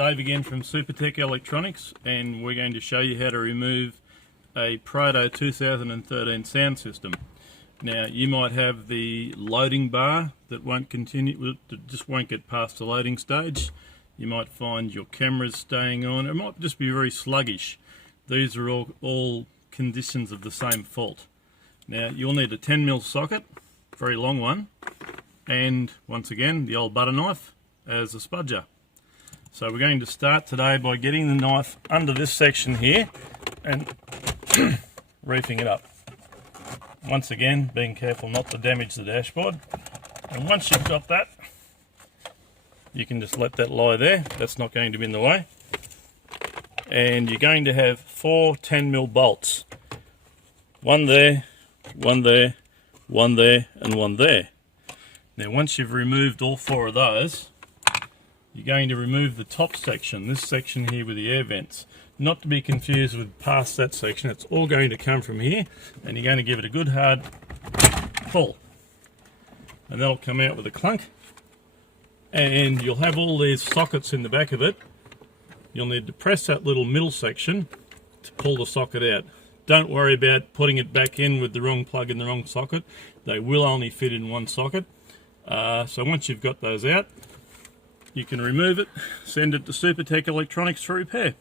Dave again from Supertech Electronics, and we're going to show you how to remove a Prado 2013 sound system. Now, you might have the loading bar that won't continue, that just won't get past the loading stage. You might find your camera's staying on. It might just be very sluggish. These are all conditions of the same fault. Now, you'll need a 10mm socket, very long one, and once again, the old butter knife as a spudger. So we're going to start today by getting the knife under this section here and reefing it up. Once again, being careful not to damage the dashboard. And once you've got that, you can just let that lie there. That's not going to be in the way. And you're going to have 4 10mm bolts. One there, one there, one there, and one there. Now once you've removed all 4 of those, you're going to remove the top section, this section here with the air vents. Not to be confused with past that section, it's all going to come from here, and you're going to give it a good hard pull. And that'll come out with a clunk. And you'll have all these sockets in the back of it. You'll need to press that little middle section to pull the socket out. Don't worry about putting it back in with the wrong plug in the wrong socket. They will only fit in one socket. So once you've got those out, you can remove it, send it to Supertech Electronics for repair.